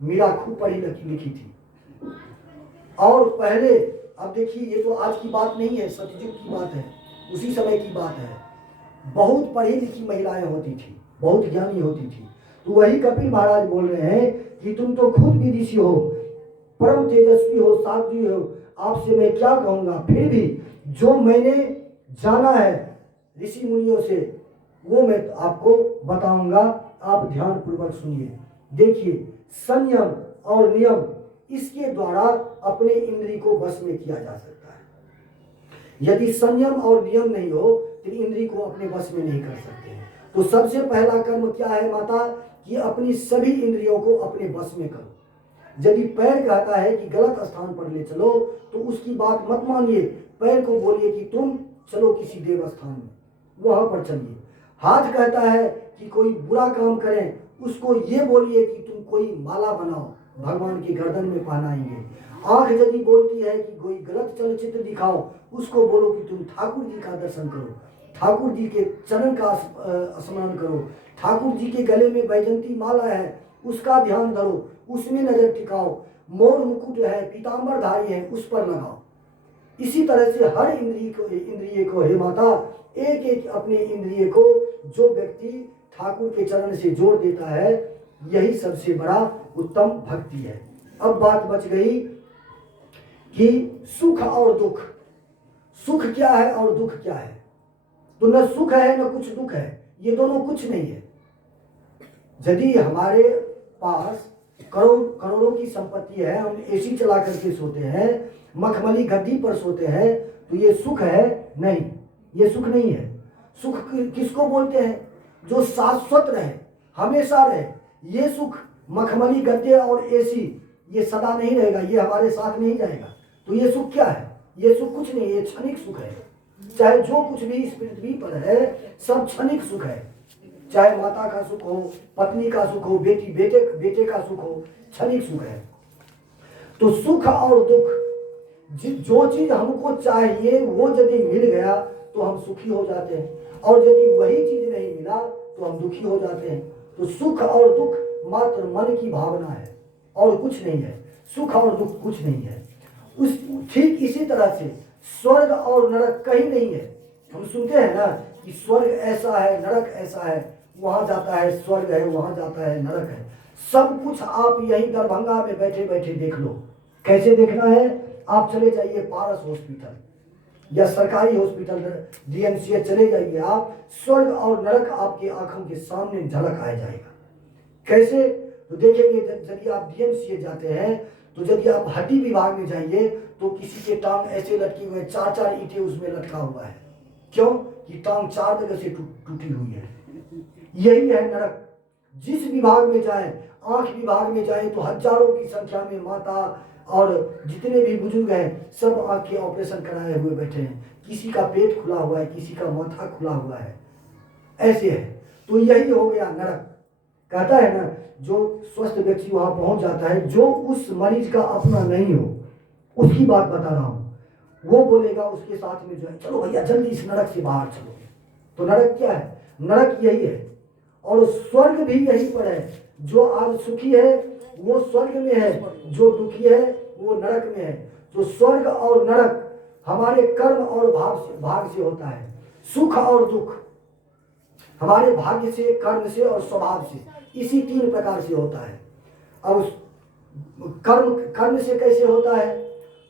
मीरा खूब पढ़ी लिखी थी। और पहले, अब देखिए ये तो आज की बात नहीं है, सतयुग की बात है, उसी समय की बात है, बहुत पढ़ी लिखी महिलाएं होती थी, बहुत ज्ञानी होती थी। तो वही कपिल महाराज बोल रहे हैं कि तुम तो खुद विदिशी हो, परम तेजस्वी हो, साध्वी हो, आपसे मैं क्या कहूँगा। फिर भी जो मैंने जाना है ऋषि मुनियों से वो मैं आपको बताऊंगा, आप ध्यान पूर्वक सुनिए। देखिए संयम और नियम, इसके द्वारा अपने इंद्रिय को वश में किया जा सकता है। यदि संयम और नियम नहीं हो तो इंद्रिय को अपने वश में नहीं कर सकते हैं। तो सबसे पहला कर्म क्या है माता कि अपनी सभी इंद्रियों को अपने बस में करो। यदि पैर कहता है कि गलत स्थान पर ले चलो तो उसकी बात मत मानिए, पैर को बोलिए कि तुम चलो किसी देव स्थान में, वहां पर चलिए। हाथ कहता है कि कोई बुरा काम करें, उसको ये बोलिए कि तुम कोई माला बनाओ, भगवान की गर्दन में पहनाएंगे। आंख यदि बोलती है कि कोई गलत चलचित्र दिखाओ, उसको बोलो कि तुम ठाकुर जी का दर्शन करो, ठाकुर जी के चरण का स्मरण करो, ठाकुर जी के गले में बैजंती माला है उसका ध्यान धरो, उसमें नजर टिकाओ, मोर मुकुट है, पीताम्बरधारी है, उस पर लगाओ। इसी तरह से हर इंद्रिय को हे माता, एक एक अपने इंद्रिय को जो व्यक्ति ठाकुर के चरण से जोड़ देता है, यही सबसे बड़ा उत्तम भक्ति है। अब बात बच गई कि सुख और दुख, सुख क्या है और दुख क्या है। तो न सुख है न कुछ दुख है, ये दोनों कुछ नहीं है। यदि हमारे पास करोड़ों की संपत्ति है, हम एसी चला करके सोते हैं, मखमली गद्दी पर सोते हैं, तो ये सुख है? नहीं, ये सुख नहीं है। सुख किसको बोलते हैं? जो शाश्वत रहे, हमेशा रहे। ये सुख मखमली गद्दे और एसी ये सदा नहीं रहेगा, ये हमारे साथ नहीं जाएगा। तो ये सुख क्या है? ये सुख कुछ नहीं, ये क्षणिक सुख है। चाहे जो कुछ भी इस पृथ्वी पर है सब क्षणिक सुख है। चाहे माता का सुख हो, पत्नी का सुख हो, बेटे का सुख हो, क्षणिक सुख है। तो सुख और दुख, जो चीज हमको चाहिए वो यदि मिल गया तो हम सुखी हो जाते हैं, और यदि वही चीज नहीं मिला तो हम दुखी हो जाते हैं। तो सुख और दुख मात्र मन की भावना है और कुछ नहीं है। सुख और दुख कुछ नहीं है। उस ठीक इसी तरह से स्वर्ग और नरक कहीं नहीं है। हम सुनते हैं ना कि स्वर्ग ऐसा है, नरक ऐसा है, वहां जाता है स्वर्ग है, वहां जाता है नरक है। सब कुछ आप यही दरभंगा में बैठे बैठे देख लो। कैसे देखना है? आप चले जाइए पारस हॉस्पिटल या सरकारी हॉस्पिटल DMCH चले जाइए, आप स्वर्ग और नरक आपके आंखों के सामने झलक आ जाएगा। कैसे? तो देखेंगे, यदि आप DMCH जाते हैं तो यदि आप हड्डी विभाग में जाइए तो किसी के टांग ऐसे लटकी हुए, 4-4 ईंटें उसमें लटका हुआ है। क्यों? कि टांग 4 जगह से टूटी हुई है। यही है नरक। जिस विभाग में जाए, आंख विभाग में जाए तो हजारों की संख्या में माता और जितने भी बुजुर्ग हैं सब आंख के ऑपरेशन कराए हुए बैठे हैं। किसी का पेट खुला हुआ है, किसी का माथा खुला हुआ है, ऐसे है। तो यही हो गया नरक। कहता है ना, जो स्वस्थ व्यक्ति वहां पहुंच जाता है, जो उस मरीज का अपना नहीं हो, उसकी बात बता रहा हूं, वो बोलेगा उसके साथ में जो है, चलो भैया जल्दी इस नरक से बाहर चलो। तो नरक क्या है? नरक यही है। और स्वर्ग भी यहीं पर है। जो आज सुखी है वो स्वर्ग में है, जो दुखी है वो नरक में है। तो स्वर्ग और नरक हमारे कर्म और भाग से होता है। सुख और दुख हमारे भाग्य से, कर्म से और स्वभाव से, इसी 3 प्रकार से होता है। अब कर्म से कैसे होता है?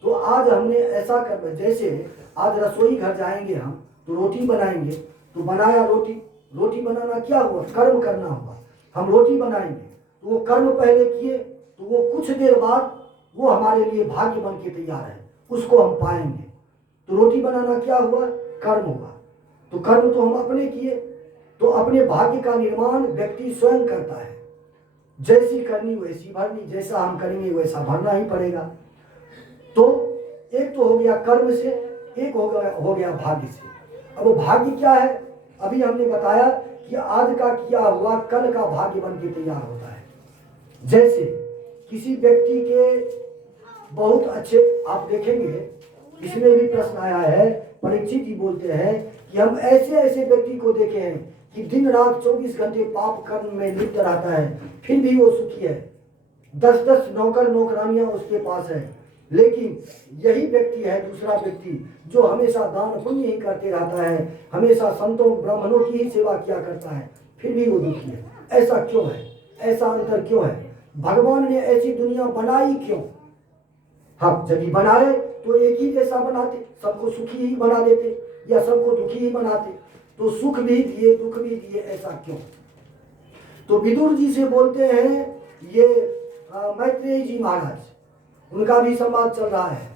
तो आज हमने ऐसा कर, जैसे आज रसोई घर जाएंगे हम तो रोटी बनाएंगे, तो बनाया रोटी बनाना क्या हुआ? कर्म करना हुआ। हम रोटी बनाएंगे तो वो कर्म पहले किए, तो वो कुछ देर बाद वो हमारे लिए भाग्य बन के तैयार है, उसको हम पाएंगे। तो रोटी बनाना क्या हुआ? कर्म हुआ। तो कर्म तो हम अपने किए, तो अपने भाग्य का निर्माण व्यक्ति स्वयं करता है। जैसी करनी वैसी भरनी, जैसा हम करेंगे वैसा भरना ही पड़ेगा। तो एक तो हो गया कर्म से, एक हो गया भाग्य से। अब भाग्य क्या है? अभी हमने बताया कि आज का किया हुआ कल का भाग्य बन के तैयार होता है। जैसे किसी व्यक्ति के बहुत अच्छे, आप देखेंगे इसमें भी प्रश्न आया है, परीक्षित जी बोलते हैं कि हम ऐसे ऐसे व्यक्ति को देखे हैं कि दिन रात 24 घंटे पाप कर्म में लिप्त रहता है, फिर भी वो सुखी है। 10-10 नौकर नौकरानियां उसके पास है, लेकिन यही व्यक्ति है दूसरा व्यक्ति जो हमेशा दान पुण्य ही करते रहता है, हमेशा संतों ब्राह्मणों की ही सेवा किया करता है, फिर भी वो दुखी है। ऐसा क्यों है? ऐसा अंतर क्यों है? भगवान ने ऐसी दुनिया बनाई क्यों? हाँ, जब बनाए तो एक ही जैसा बनाते, सबको सुखी ही बना देते या सबको दुखी ही बनाते। तो सुख भी दिए दुख भी दिए, ऐसा क्यों? तो विदुर जी से बोलते हैं ये मैत्रेय जी महाराज, उनका भी संवाद चल रहा है।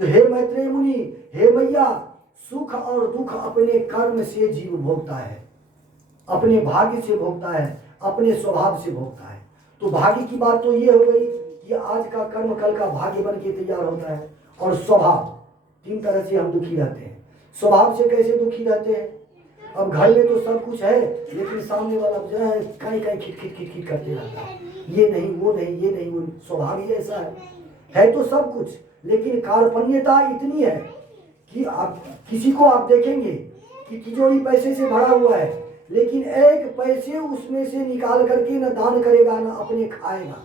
तो हे मैत्रेय मुनि, हे मैया, सुख और दुख अपने कर्म से जीव भोगता है, अपने भाग्य से भोगता है। अपने स्वभाव से भोगता है। तो भाग्य की बात तो ये हो गई कि आज का कर्म कल का भाग्य बन के तैयार होता है। और स्वभाव, तीन तरह से हम दुखी रहते हैं। स्वभाव से कैसे दुखी रहते हैं? अब घर में तो सब कुछ है, लेकिन सामने वाला जो है कहीं कहीं खिट खिट खिट खिट करते रहता है, ये नहीं वो नहीं, ये नहीं वो। स्वभाव ही ऐसा है तो सब कुछ, लेकिन कार्पण्यता इतनी है कि आप किसी को आप देखेंगे कि तिजोरी पैसे से भरा हुआ है, लेकिन एक पैसे उसमें से निकाल करके न दान करेगा न अपने खाएगा,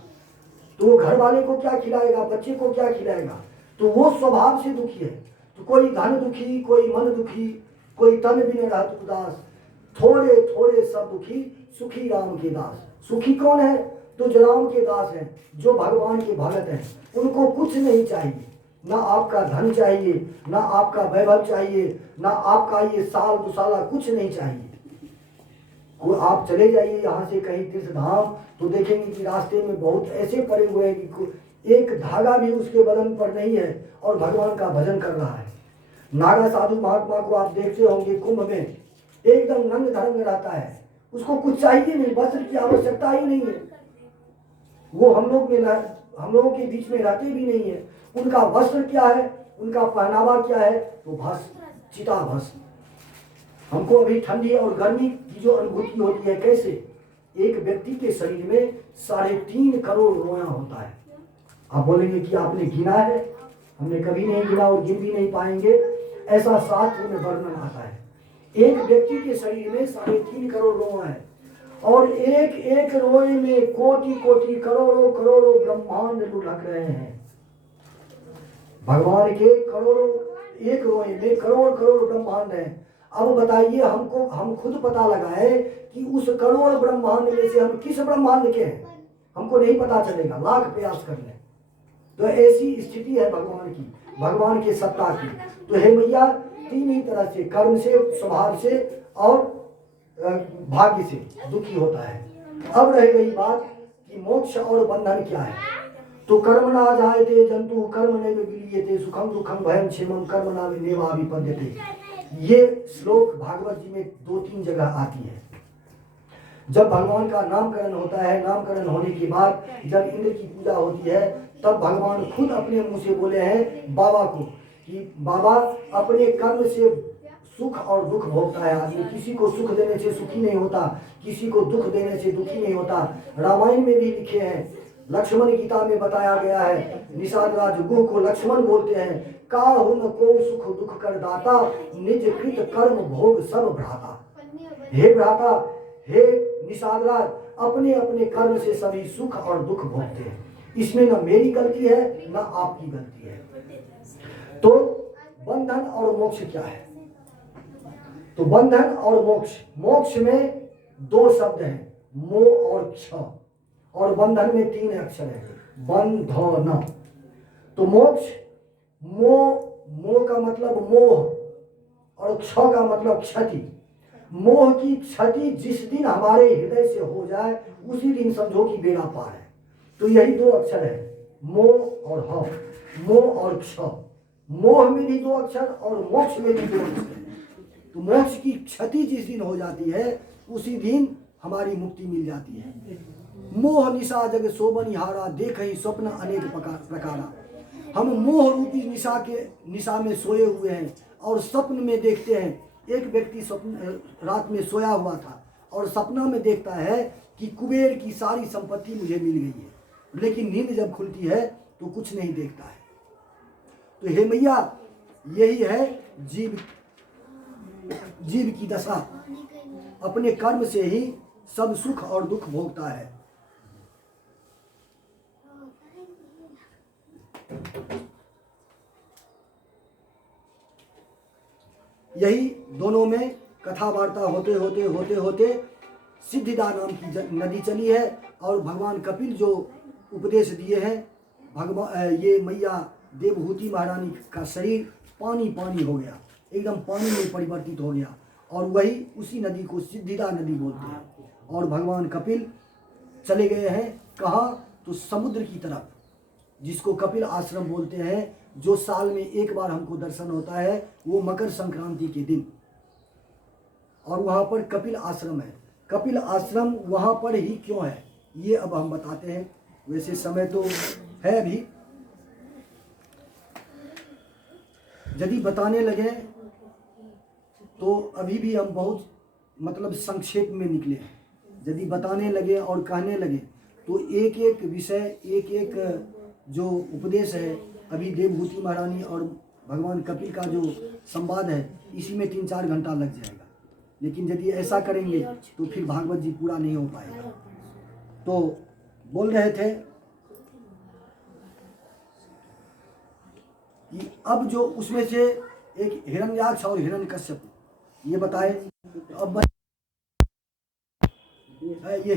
तो वो घर वाले को क्या खिलाएगा, बच्चे को क्या खिलाएगा? तो वो स्वभाव से दुखी है। तो कोई धन दुखी, कोई मन दुखी, कोई तन बिन रहत उदास, थोड़े थोड़े सब दुखी, सुखी राम के दास। सुखी कौन है? तो जो राम के दास हैं, जो भगवान के भगत हैं। उनको कुछ नहीं चाहिए, ना आपका धन चाहिए, ना आपका वैभव चाहिए, ना आपका ये साल दुसाला, कुछ नहीं चाहिए। आप चले जाइए यहाँ से कहीं तीर्थ धाम, तो देखेंगे कि रास्ते में बहुत ऐसे पड़े हुए हैं कि एक धागा भी उसके बदन पर नहीं है और भगवान का भजन कर रहा है। नागा साधु महात्मा को आप देखते होंगे कुंभ में, एकदम नंग धर्म में रहता है, उसको कुछ चाहिए नहीं, वस्त्र की आवश्यकता ही नहीं है। वो हम लोगों के बीच में रहते भी नहीं है। उनका वस्त्र क्या है, उनका पहनावा क्या है? तो भस्म, चिता भस्म। हमको अभी ठंडी और गर्मी की जो अनुभूति होती है, कैसे एक व्यक्ति के शरीर में 3.5 करोड़ रोया होता है। आप बोलेंगे कि आपने गिना है? हमने कभी नहीं गिना और गिन भी नहीं पाएंगे, ऐसा शास्त्र में वर्णन आता है। एक व्यक्ति के शरीर में 3.5 करोड़ रोआ है, और एक एक रोए में कोटि कोटि करोड़ों करोड़ों ब्रह्मांड लुढ़क रहे हैं। भगवान के करोड़ों, एक रोए में करोड़ करोड़ ब्रह्मांड है। अब बताइए हमको, हम खुद पता लगाए कि उस करोड़ ब्रह्मांड में से हम किस ब्रह्मांड के हैं, हमको नहीं पता चलेगा, लाख प्रयास कर लें। तो ऐसी स्थिति है भगवान की, भगवान के सत्ता की। तो हे मैया, तीन ही तरह से, कर्म से, स्वभाव से और भाग्य से दुखी होता है। अब रह गई बात कि मोक्ष और बंधन क्या है। तो कर्म ना जायते जंतु कर्म नैव विलीयते सुखम दुखम भयम क्षेमम कर्म ना नेवा विपद्यते। ये श्लोक भागवत जी में 2-3 जगह आती है। जब भगवान का नामकरण होता है, नामकरण होने के बाद जब इंद्र की पूजा होती है, तब भगवान खुद अपने मुंह से बोले हैं बाबा को कि बाबा, अपने कर्म से सुख और दुख भोगता है आदमी। किसी को सुख देने से सुखी नहीं होता, किसी को दुख देने से दुखी नहीं होता। रामायण में भी लिखे हैं, लक्ष्मण गीता में बताया गया है, निषाद राज गुह को लक्ष्मण बोलते हैं, काहु न को सुख दुख कर दाता, निज कृत कर्म भोग सब भ्राता। हे भ्राता, हे निषाद राज, अपने अपने कर्म से सभी सुख और दुख भोगते हैं। इसमें न मेरी गलती है न आपकी गलती है। तो बंधन और मोक्ष क्या है? तो बंधन और मोक्ष, मोक्ष में 2 शब्द हैं, मोह और क्ष, और बंधन में 3 अक्षर है, बंधन। तो मोक्ष, मोह का मतलब मोह और क्ष का मतलब क्षति। मोह की क्षति जिस दिन हमारे हृदय से हो जाए, उसी दिन समझो कि बेड़ा पार है। तो यही 2 अक्षर है, मोह और ह, मोह और क्ष। मोह में भी 2 अक्षर और मोक्ष में भी 2 अक्षर। तो मोक्ष की क्षति जिस दिन हो जाती है, उसी दिन हमारी मुक्ति मिल जाती है। मोह निशा जग शोभनिहारा, देख ही स्वप्न अनेक प्रकारा। हम मोह रूपी निशा में सोए हुए हैं और स्वप्न में देखते हैं। एक व्यक्ति स्वप्न रात में सोया हुआ था और सपना में देखता है कि कुबेर की सारी संपत्ति मुझे मिल गई है, लेकिन नींद जब खुलती है तो कुछ नहीं देखता है। तो हे मैया, यही है जीव की दशा, अपने कर्म से ही सब सुख और दुख भोगता है। यही दोनों में कथा वार्ता होते होते सिद्धिदा नाम की नदी चली है, और भगवान कपिल जो उपदेश दिए हैं, ये मैया देवहूति महारानी का शरीर पानी पानी हो गया, एकदम पानी में परिवर्तित हो गया, और वही उसी नदी को सिद्धिदा नदी बोलते हैं। और भगवान कपिल चले गए हैं कहाँ? तो समुद्र की तरफ, जिसको कपिल आश्रम बोलते हैं, जो साल में एक बार हमको दर्शन होता है, वो मकर संक्रांति के दिन। और वहाँ पर कपिल आश्रम है। कपिल आश्रम वहाँ पर ही क्यों है, ये अब हम बताते हैं। वैसे समय तो है अभी, यदि बताने लगे तो अभी भी हम बहुत मतलब संक्षेप में निकले हैं। यदि बताने लगे और कहने लगे तो एक एक विषय, एक एक जो उपदेश है, अभी देवभूति महारानी और भगवान कपिल का जो संवाद है, इसी में 3-4 घंटा लग जाएगा। लेकिन यदि ऐसा करेंगे तो फिर भागवत जी पूरा नहीं हो पाएगा। तो बोल रहे थे कि अब जो उसमें से एक हिरण्याक्ष और हिरण्यकश्यप ये बताए, तो अब ये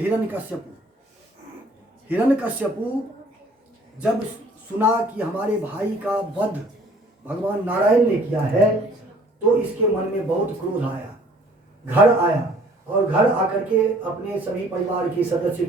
हिरण्यकश्यपु जब सुना कि हमारे भाई का वध भगवान नारायण ने किया है, तो इसके मन में बहुत क्रोध आया। घर आया और घर आकर के अपने सभी परिवार के सदस्य